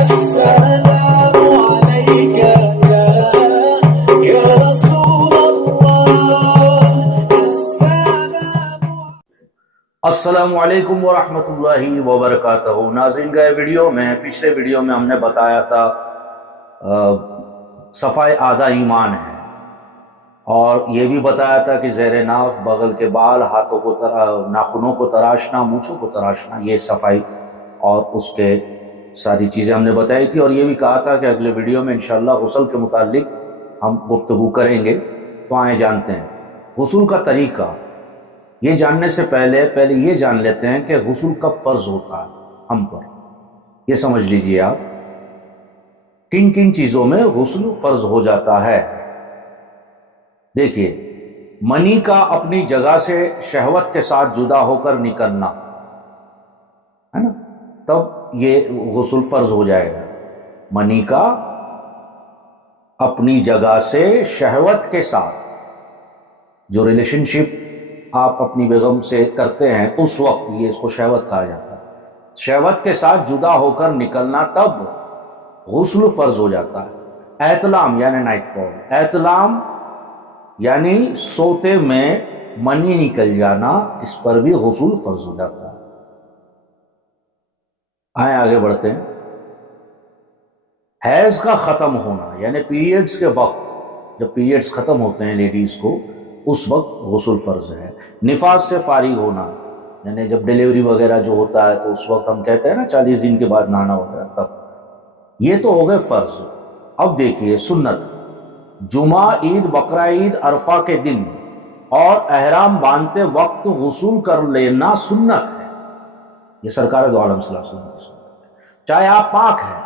السلام عليك يا رسول الله السلام. السلام علیکم ورحمۃ اللہ وبرکاتہ. ناظرین گئے پچھلے ویڈیو میں ہم نے بتایا تھا صفائے آدھا ایمان ہے، اور یہ بھی بتایا تھا کہ زیر ناف، بغل کے بال، ہاتھوں کو ناخنوں کو تراشنا، مونچھوں کو تراشنا، یہ صفائی اور اس کے ساری چیزیں ہم نے بتائی تھی. اور یہ بھی کہا تھا کہ اگلے ویڈیو میں انشاءاللہ غسل کے متعلق ہم گفتگو کریں گے. تو آئیں جانتے ہیں غسل کا طریقہ. یہ جاننے سے پہلے یہ جان لیتے ہیں کہ غسل کب فرض ہوتا ہے ہم پر. یہ سمجھ لیجئے آپ کن کن چیزوں میں غسل فرض ہو جاتا ہے. دیکھیے، منی کا اپنی جگہ سے شہوت کے ساتھ جدا ہو کر نکلنا ہے نا، تب یہ غسل فرض ہو جائے گا. منی کا اپنی جگہ سے شہوت کے ساتھ، جو ریلیشن شپ آپ اپنی بیگم سے کرتے ہیں اس وقت، یہ اس کو شہوت کہا جاتا ہے. شہوت کے ساتھ جدا ہو کر نکلنا، تب غسل فرض ہو جاتا ہے. احتلام یعنی نائٹ فال، احتلام یعنی سوتے میں منی نکل جانا، اس پر بھی غسل فرض ہو جاتا ہے. آئیں آگے بڑھتے ہیں. حیض کا ختم ہونا یعنی پیریڈز کے وقت، جب پیریڈز ختم ہوتے ہیں لیڈیز کو، اس وقت غسل فرض ہے. نفاس سے فارغ ہونا یعنی جب ڈیلیوری وغیرہ جو ہوتا ہے تو اس وقت ہم کہتے ہیں نا 40 دن کے بعد نہانا ہوتا ہے، تب. یہ تو ہو گئے فرض. اب دیکھیے سنت. جمعہ، عید، بقرہ عید، عرفہ کے دن اور احرام باندھتے وقت غسل کر لینا سنت ہے. یہ سرکار دو عالم صلی اللہ علیہ وسلم کی سنت ہے. چاہے آپ پاک ہیں،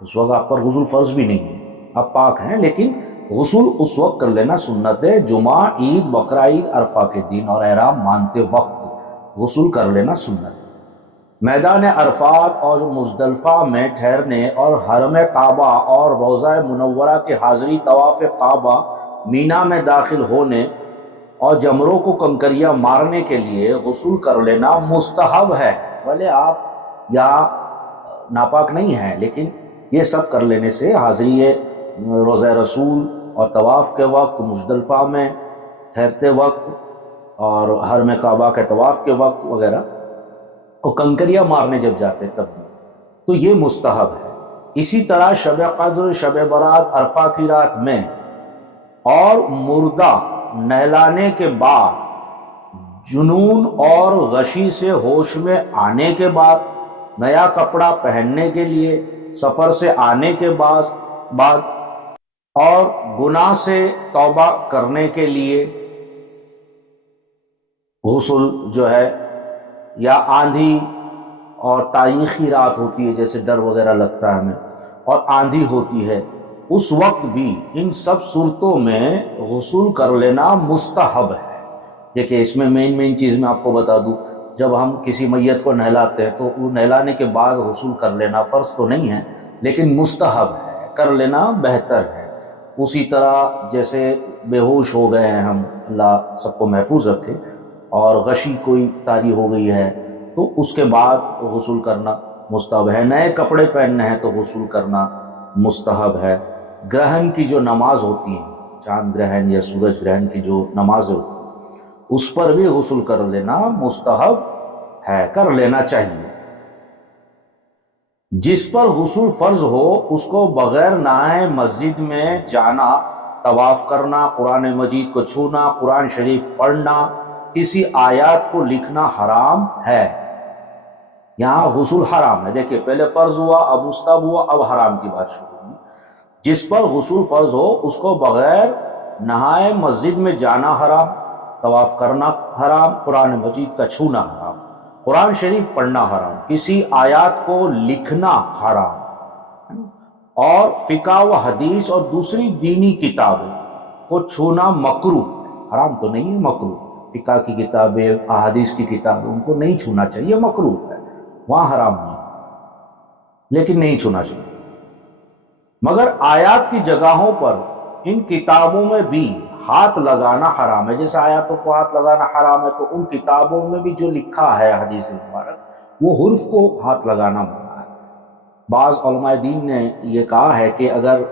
اس وقت آپ پر غسل فرض بھی نہیں ہے، آپ پاک ہیں، لیکن غسل اس وقت کر لینا سنت ہے. جمعہ، عید، بقرہ عید، عرفہ کے دن اور احرام باندھتے وقت غسل کر لینا سنت ہے. میدان عرفات اور مزدلفہ میں ٹھہرنے اور حرم کعبہ اور روضہ منورہ کی حاضری، طواف کعبہ، مینا میں داخل ہونے اور جمروں کو کنکریاں مارنے کے لیے غسل کر لینا مستحب ہے. بھلے آپ یہاں ناپاک نہیں ہیں، لیکن یہ سب کر لینے سے حاضری روضہ رسول اور طواف کے وقت، مزدلفہ میں ٹھہرتے وقت اور حرم کعبہ کے طواف کے وقت وغیرہ، اور کنکریاں مارنے جب جاتے تب بھی، تو یہ مستحب ہے. اسی طرح شب قدر، شب برات، عرفہ کی رات میں اور مردہ نہلانے کے بعد، جنون اور غشی سے ہوش میں آنے کے بعد، نیا کپڑا پہننے کے لیے، سفر سے آنے کے بعد اور گناہ سے توبہ کرنے کے لیے غسل جو ہے، یا آندھی اور تاریخی رات ہوتی ہے، جیسے ڈر وغیرہ لگتا ہے ہمیں اور آندھی ہوتی ہے، اس وقت بھی ان سب صورتوں میں غسل کر لینا مستحب ہے. دیکھیں اس میں مین چیز میں آپ کو بتا دوں، جب ہم کسی میت کو نہلاتے ہیں تو وہ نہلانے کے بعد غسل کر لینا فرض تو نہیں ہے، لیکن مستحب ہے، کر لینا بہتر ہے. اسی طرح جیسے بے ہوش ہو گئے ہیں ہم، اللہ سب کو محفوظ رکھے، اور غشی کوئی طاری ہو گئی ہے، تو اس کے بعد غسل کرنا مستحب ہے. نئے کپڑے پہننے ہیں تو غسل کرنا مستحب ہے. گرہن کی جو نماز ہوتی ہے، چاند گرہن یا سورج گرہن کی جو نماز ہوتی ہے، اس پر بھی غسل کر لینا مستحب ہے، کر لینا چاہیے. جس پر غسل فرض ہو اس کو بغیر نہائے مسجد میں جانا، طواف کرنا، قرآن مجید کو چھونا، قرآن شریف پڑھنا، کسی آیات کو لکھنا حرام ہے. یہاں غسل حرام ہے. دیکھیں پہلے فرض ہوا، اب مستحب ہوا، اب حرام کی بات شروع ہوئی. جس پر غسل فرض ہو اس کو بغیر نہائے مسجد میں جانا حرام، طواف کرنا حرام، قرآن مجید کا چھونا حرام، قرآن شریف پڑھنا حرام، کسی آیات کو لکھنا حرام، اور فقہ و حدیث اور دوسری دینی کتابیں کو چھونا مکروہ. حرام تو نہیں ہے، مکروہ. فقہ کی کتابیں، احادیث کی کتابیں، ان کو نہیں چھونا چاہیے، مکروہ ہے، وہاں حرام نہیں ہے، لیکن نہیں چھونا چاہیے. مگر آیات کی جگہوں پر ان کتابوں میں بھی ہاتھ لگانا حرام ہے. جیسے آیاتوں کو ہاتھ لگانا حرام ہے، تو ان کتابوں میں بھی جو لکھا ہے حدیث مبارک، وہ حرف کو ہاتھ لگانا منع ہے. بعض علماء دین نے یہ کہا ہے کہ اگر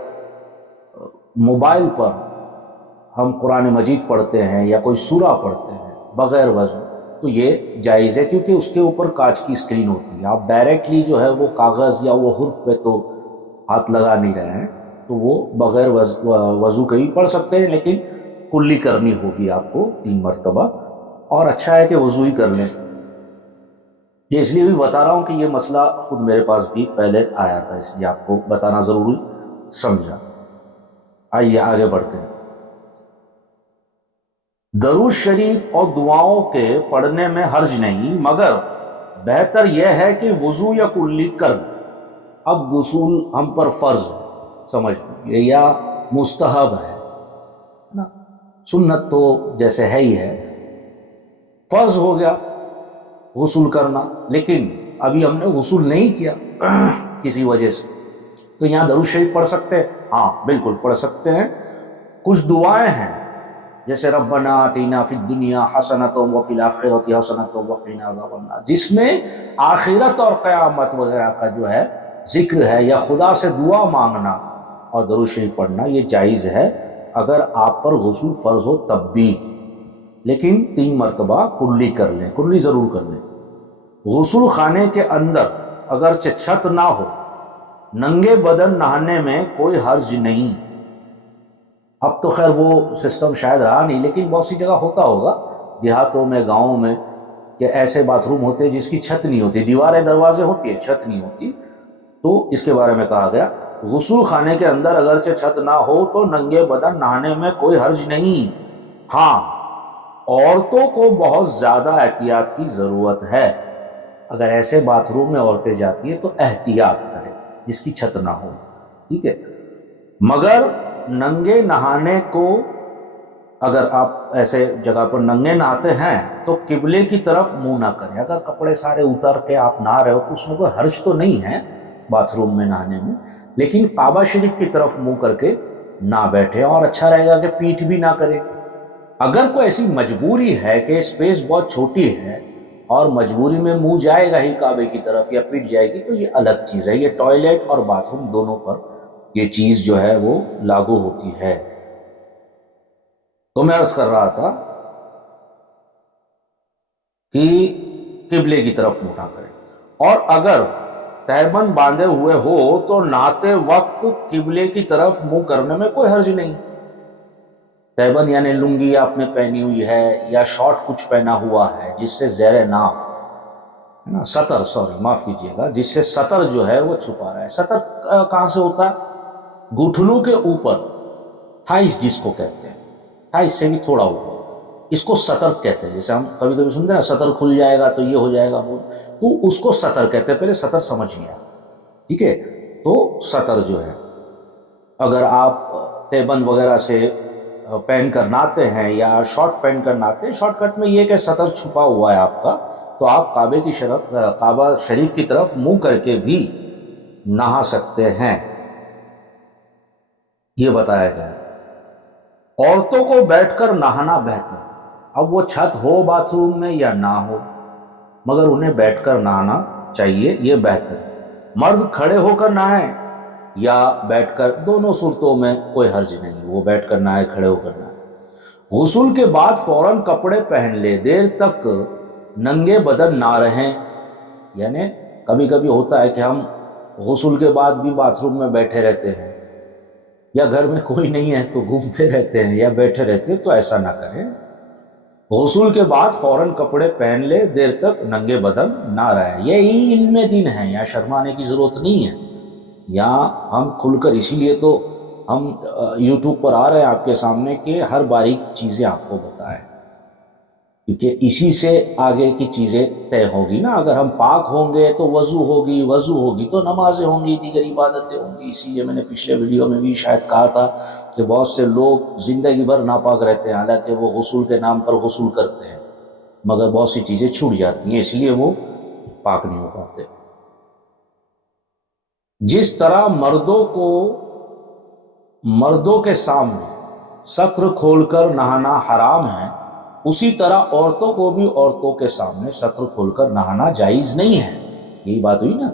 موبائل پر ہم قرآن مجید پڑھتے ہیں یا کوئی سورہ پڑھتے ہیں بغیر وضو تو یہ جائز ہے، کیونکہ اس کے اوپر کانچ کی اسکرین ہوتی ہے، آپ ڈائریکٹلی جو ہے وہ کاغذ یا وہ حرف پہ تو ہاتھ لگا نہیں رہے ہیں، تو وہ بغیر وضو کے بھی پڑھ سکتے ہیں، لیکن کلی کرنی ہوگی آپ کو 3 مرتبہ، اور اچھا ہے کہ وضو ہی کر لیں۔ یہ اس لیے بھی بتا رہا ہوں کہ یہ مسئلہ خود میرے پاس بھی پہلے آیا تھا، اس لیے آپ کو بتانا ضروری سمجھا۔ آئیے آگے بڑھتے ہیں۔ درود شریف اور دعاؤں کے پڑھنے میں حرج نہیں، مگر بہتر یہ ہے کہ وضو یا کلی کر لیں۔ اب غسل ہم پر فرض ہے، سمجھ لیجیے، یا مستحب ہے نا، سنت تو جیسے ہے ہی ہے، فرض ہو گیا غسل کرنا، لیکن ابھی ہم نے غسل نہیں کیا کسی وجہ سے، تو یہاں درود شریف پڑھ سکتے ہیں؟ ہاں بالکل پڑھ سکتے ہیں۔ کچھ دعائیں ہیں جیسے ربنا آتینا فی الدنیا حسنۃ وفی الآخرۃ حسنۃ وقنا عذاب النار، جس میں آخرت اور قیامت وغیرہ کا جو ہے ذکر ہے، یا خدا سے دعا مانگنا اور درود شریف پڑھنا، یہ جائز ہے اگر آپ پر غسل فرض ہو تب بھی، لیکن 3 مرتبہ کلی کر لیں، کلی ضرور کر لیں۔ غسل خانے کے اندر اگرچہ چھت نہ ہو، ننگے بدن نہانے میں کوئی حرج نہیں۔ اب تو خیر وہ سسٹم شاید رہا نہیں، لیکن بہت سی جگہ ہوتا ہوگا، دیہاتوں میں، گاؤں میں، کہ ایسے باتھ روم ہوتے ہیں جس کی چھت نہیں ہوتی، دیواریں دروازے ہوتی ہیں، چھت نہیں ہوتی، تو اس کے بارے میں کہا گیا غسل خانے کے اندر اگرچہ چھت نہ ہو تو ننگے بدن نہانے میں کوئی حرج نہیں۔ ہاں، عورتوں کو بہت زیادہ احتیاط کی ضرورت ہے، اگر ایسے باتھ روم میں عورتیں جاتی ہیں تو احتیاط کریں جس کی چھت نہ ہو، ٹھیک ہے۔ مگر ننگے نہانے کو، اگر آپ ایسے جگہ پر ننگے نہاتے ہیں تو قبلے کی طرف منہ نہ کریں۔ اگر کپڑے سارے اتار کے آپ نہا رہے ہو تو اس میں کوئی حرج تو نہیں ہے باتھ روم میں نہانے میں، لیکن کعبہ شریف کی طرف منہ کر کے نہ بیٹھے، اور اچھا رہے گا کہ پیٹھ بھی نہ کرے۔ اگر کوئی ایسی مجبوری ہے کہ اسپیس بہت چھوٹی ہے اور مجبوری میں منہ جائے گا ہی کعبے کی طرف یا پیٹ جائے گی، تو یہ الگ چیز ہے، یہ ٹوائلٹ اور باتھ روم دونوں پر یہ چیز جو ہے وہ لاگو ہوتی ہے۔ تو میں عرض کر رہا تھا کہ قبلے کی طرف منہ نہ کریں، اور اگر تہبند باندھے ہوئے ہو تو نہاتے وقت قبلے کی طرف منہ کرنے میں کوئی حرج نہیں۔ تہبند یعنی لنگی آپ نے پہنی ہوئی ہے یا شارٹ کچھ پہنا ہوا ہے جس سے زیر ناف ہے نا، سطر، سوری معاف کیجیے گا، جس سے سطر جو ہے وہ چھپا رہا ہے۔ سطر کہاں سے ہوتا ہے؟ گھٹنوں کے اوپر، تھائس جس کو کہتے ہیں، تھائس سے بھی تھوڑا اوپر، اس کو سطر کہتے ہیں۔ جیسے ہم کبھی کبھی سنتے ہیں نا سطر کھل جائے گا تو یہ ہو جائے گا، تو اس کو سطر کہتے ہیں۔ پہلے سطر سمجھیے، ٹھیک ہے۔ تو سطر جو ہے، اگر آپ تہبند وغیرہ سے پہن کر نہاتے ہیں یا شارٹ پہن کر نہاتے ہیں، شارٹ کٹ میں یہ کہ سطر چھپا ہوا ہے آپ کا، تو آپ کعبہ شریف کی طرف منہ کر کے بھی نہا سکتے ہیں، یہ بتایا گیا۔ عورتوں کو بیٹھ کر نہانا بہتر، اب وہ چھت ہو باتھ روم میں یا نہ ہو، مگر انہیں بیٹھ کر نہانا چاہیے، یہ بہتر ہے۔ مرد کھڑے ہو کر نہائیں یا بیٹھ کر، دونوں صورتوں میں کوئی حرج نہیں، وہ بیٹھ کر نہائے، کھڑے ہو کر نہائے۔ غسل کے بعد فوراً کپڑے پہن لے، دیر تک ننگے بدن نہ رہیں، یعنی کبھی کبھی ہوتا ہے کہ ہم غسل کے بعد بھی باتھ روم میں بیٹھے رہتے ہیں، یا گھر میں کوئی نہیں ہے تو گھومتے رہتے ہیں یا بیٹھے رہتے ہیں، تو ایسا نہ کریں۔ غسل کے بعد فوراً کپڑے پہن لے، دیر تک ننگے بدن نہ رہیں، یہی علم دین ہے، یہاں شرمانے کی ضرورت نہیں ہے۔ یہاں ہم کھل کر، اسی لیے تو ہم یوٹیوب پر آ رہے ہیں آپ کے سامنے کہ ہر باریک چیزیں آپ کو بتائیں، کیونکہ اسی سے آگے کی چیزیں طے ہوگی نا۔ اگر ہم پاک ہوں گے تو وضو ہوگی، وضو ہوگی تو نمازیں ہوں گی، دیگر عبادتیں ہوں گی۔ اسی لیے میں نے پچھلے ویڈیو میں بھی شاید کہا تھا کہ بہت سے لوگ زندگی بھر ناپاک رہتے ہیں، حالانکہ وہ غسل کے نام پر غسل کرتے ہیں، مگر بہت سی چیزیں چھوٹ جاتی ہیں، اس لیے وہ پاک نہیں ہو پاتے۔ جس طرح مردوں کے سامنے سطر کھول کر نہانا حرام ہے، اسی طرح عورتوں کو بھی عورتوں کے سامنے سطر کھول کر نہانا جائز نہیں ہے۔ یہی بات ہوئی نا،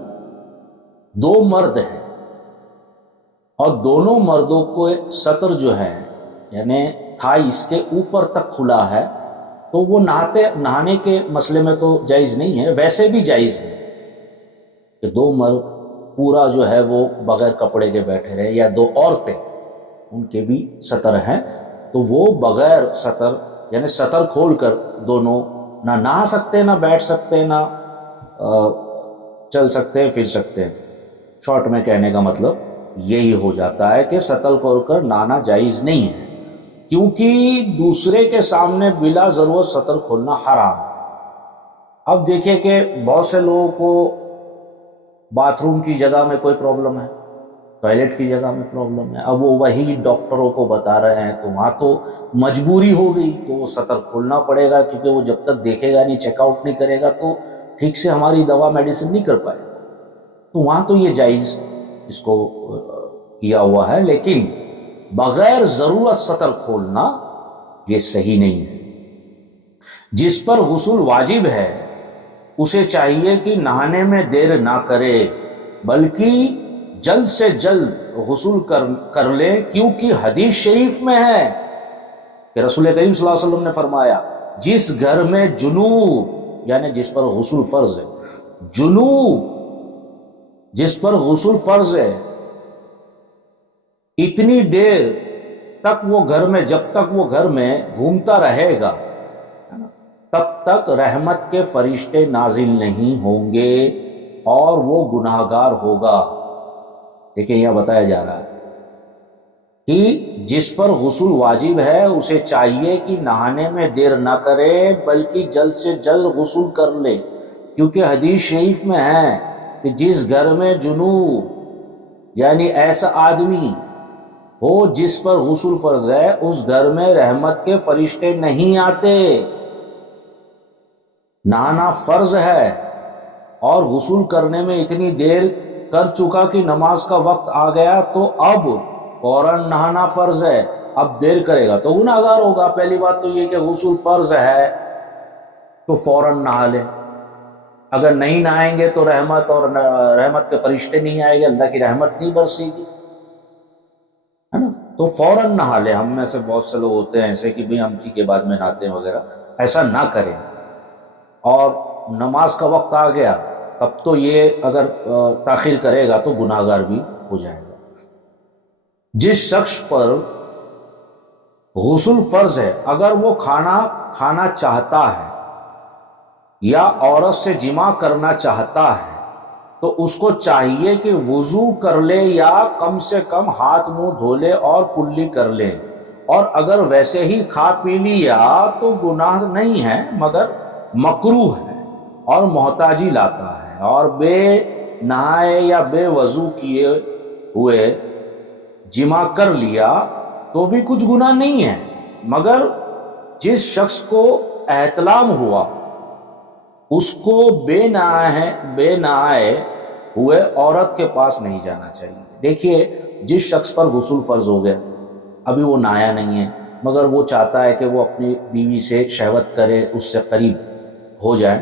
دو مرد ہیں اور دونوں مردوں کو سطر جو ہے یعنی تھائس کے اوپر تک کھلا ہے، تو وہ نہانے کے مسئلے میں تو جائز نہیں ہے، ویسے بھی جائز نہیں کہ دو مرد پورا جو ہے وہ بغیر کپڑے کے بیٹھے رہے، یا دو عورتیں ان کے بھی سطر ہیں تو وہ بغیر سطر یعنی سطر کھول کر دونوں نہ نہا سکتے، نہ بیٹھ سکتے، نہ چل سکتے پھر سکتے ہیں۔ شارٹ میں کہنے کا مطلب یہی ہو جاتا ہے کہ سطر کھول کر نہانا جائز نہیں ہے، کیونکہ دوسرے کے سامنے بلا ضرورت سطر کھولنا حرام ہے۔ اب دیکھیں کہ بہت سے لوگوں کو باتھ روم کی جگہ میں کوئی پرابلم ہے، ٹوائلٹ کی جگہ میں پرابلم ہے، اب وہ وہی ڈاکٹروں کو بتا رہے ہیں تو وہاں تو مجبوری ہو گئی کہ وہ سطر کھولنا پڑے گا، کیونکہ وہ جب تک دیکھے گا نہیں، چیک آؤٹ نہیں کرے گا تو ٹھیک سے ہماری دوا میڈیسن نہیں کر پائے، تو وہاں تو یہ جائز اس کو کیا ہوا ہے، لیکن بغیر ضرورت سطر کھولنا یہ صحیح نہیں ہے۔ جس پر غسل واجب ہے اسے چاہیے کہ نہانے میں دیر نہ کرے، بلکہ جلد سے جلد غسل کر لے، کیونکہ حدیث شریف میں ہے کہ رسول کریم صلی اللہ علیہ وسلم نے فرمایا جس گھر میں جنوب یعنی جس پر غسل فرض ہے، جنوب جس پر غسل فرض ہے، اتنی دیر تک وہ گھر میں، جب تک وہ گھر میں گھومتا رہے گا تب تک رحمت کے فرشتے نازل نہیں ہوں گے اور وہ گناہگار ہوگا۔ دیکھیں یہاں بتایا جا رہا ہے کہ جس پر غسل واجب ہے اسے چاہیے کہ نہانے میں دیر نہ کرے بلکہ جلد سے جلد غسل کر لے، کیونکہ حدیث شریف میں ہے کہ جس گھر میں جنوب یعنی ایسا آدمی ہو جس پر غسل فرض ہے، اس گھر میں رحمت کے فرشتے نہیں آتے۔ نہانا فرض ہے اور غسل کرنے میں اتنی دیر کر چکا کہ نماز کا وقت آ گیا تو اب فوراً نہانا فرض ہے، اب دیر کرے گا تو گناہگار ہوگا۔ پہلی بات تو یہ کہ غسل فرض ہے تو فوراً نہا لے، اگر نہیں نہائیں گے تو رحمت کے فرشتے نہیں آئیں گے، اللہ کی رحمت نہیں برسے گی، ہے نا؟ تو فوراً نہا لے۔ ہم میں سے بہت سے لوگ ہوتے ہیں ایسے کہ بھئی ہم ٹی کے بعد میں نہاتے ہیں وغیرہ، ایسا نہ کریں۔ اور نماز کا وقت آ گیا تب تو یہ اگر تاخیر کرے گا تو گناہگار بھی ہو جائے گا۔ جس شخص پر غسل فرض ہے اگر وہ کھانا کھانا چاہتا ہے یا عورت سے جماع کرنا چاہتا ہے تو اس کو چاہیے کہ وضو کر لے یا کم سے کم ہاتھ منہ دھو لے اور کلی کر لے، اور اگر ویسے ہی کھا پی لیا تو گناہ نہیں ہے مگر مکروہ ہے اور محتاجی لاتا ہے، اور بے نہائے یا بے وضو کیے ہوئے جماع کر لیا تو بھی کچھ گناہ نہیں ہے، مگر جس شخص کو احتلام ہوا اس کو بے نہائے ہوئے عورت کے پاس نہیں جانا چاہیے۔ دیکھیے جس شخص پر غسل فرض ہو گیا، ابھی وہ نہایا نہیں ہے مگر وہ چاہتا ہے کہ وہ اپنی بیوی سے شہوت کرے، اس سے قریب ہو جائے،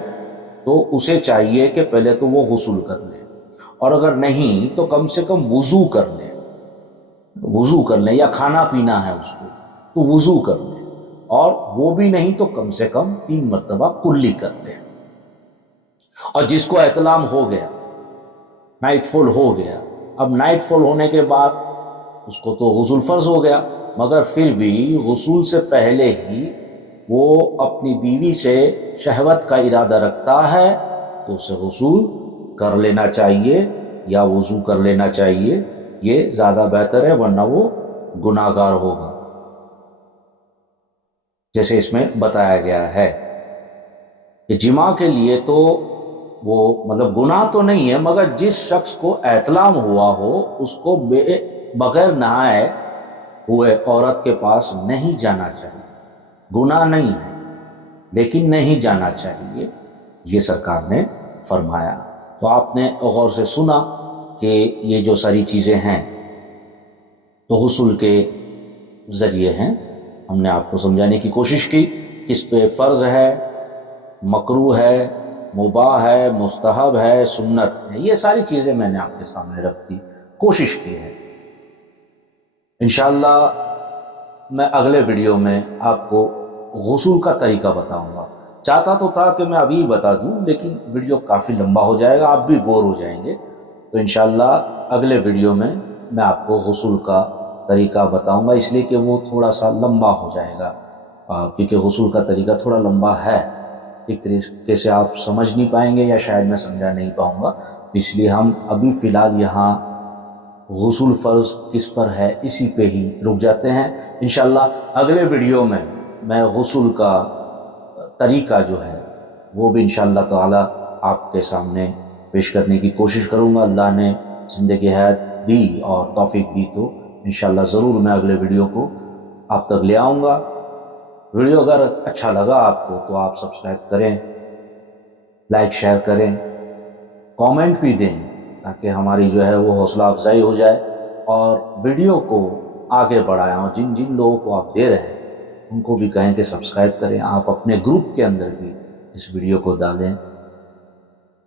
تو اسے چاہیے کہ پہلے تو وہ غسل کر لے، اور اگر نہیں تو کم سے کم وضو کر لے، یا کھانا پینا ہے اس کو تو وضو کر لے، اور وہ بھی نہیں تو کم سے کم 3 مرتبہ کلی کر لے۔ اور جس کو احتلام ہو گیا، نائٹ فول ہو گیا، اب نائٹ فول ہونے کے بعد اس کو تو غسل فرض ہو گیا، مگر پھر بھی غسل سے پہلے ہی وہ اپنی بیوی سے شہوت کا ارادہ رکھتا ہے تو اسے غسل کر لینا چاہیے یا وضو کر لینا چاہیے، یہ زیادہ بہتر ہے، ورنہ وہ گناہگار ہوگا۔ جیسے اس میں بتایا گیا ہے کہ جماع کے لیے تو وہ مطلب گناہ تو نہیں ہے، مگر جس شخص کو احتلام ہوا ہو اس کو بغیر نہائے ہوئے عورت کے پاس نہیں جانا چاہیے۔ گناہ نہیں ہے لیکن نہیں جانا چاہیے، یہ سرکار نے فرمایا۔ تو آپ نے غور سے سنا کہ یہ جو ساری چیزیں ہیں تو غسل کے ذریعے ہیں، ہم نے آپ کو سمجھانے کی کوشش کی کس پہ فرض ہے، مکروہ ہے مباح ہے، مستحب ہے، سنت ہے، یہ ساری چیزیں میں نے آپ کے سامنے رکھ دی، کوشش کی ہے۔ انشاءاللہ میں اگلے ویڈیو میں آپ کو غسل کا طریقہ بتاؤں گا۔ چاہتا تو تھا کہ میں ابھی ہی بتا دوں، لیکن ویڈیو کافی لمبا ہو جائے گا، آپ بھی بور ہو جائیں گے، تو انشاءاللہ اگلے ویڈیو میں آپ کو غسل کا طریقہ بتاؤں گا، اس لیے کہ وہ تھوڑا سا لمبا ہو جائے گا، کیونکہ غسل کا طریقہ تھوڑا لمبا ہے، ایک طریقے سے آپ سمجھ نہیں پائیں گے یا شاید میں سمجھا نہیں پاؤں گا، اس لیے ہم ابھی فی الحال یہاں غسل فرض کس پر ہے اسی پہ ہی رک جاتے ہیں۔ انشاءاللہ اگلے ویڈیو میں غسل کا طریقہ جو ہے وہ بھی انشاءاللہ تعالی آپ کے سامنے پیش کرنے کی کوشش کروں گا۔ اللہ نے زندگی حیات دی اور توفیق دی تو انشاءاللہ ضرور میں اگلے ویڈیو کو آپ تک لے آؤں گا۔ ویڈیو اگر اچھا لگا آپ کو تو آپ سبسکرائب کریں، لائک شیئر کریں، کامنٹ بھی دیں تاکہ ہماری جو ہے وہ حوصلہ افزائی ہو جائے اور ویڈیو کو آگے بڑھائیں، اور جن جن لوگوں کو آپ دے رہے ہیں ان کو بھی کہیں کہ سبسکرائب کریں، آپ اپنے گروپ کے اندر بھی اس ویڈیو کو ڈالیں۔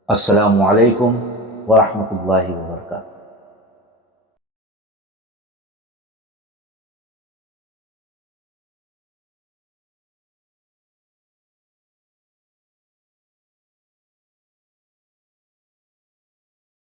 السلام علیکم ورحمۃ اللہ وبرکاتہ۔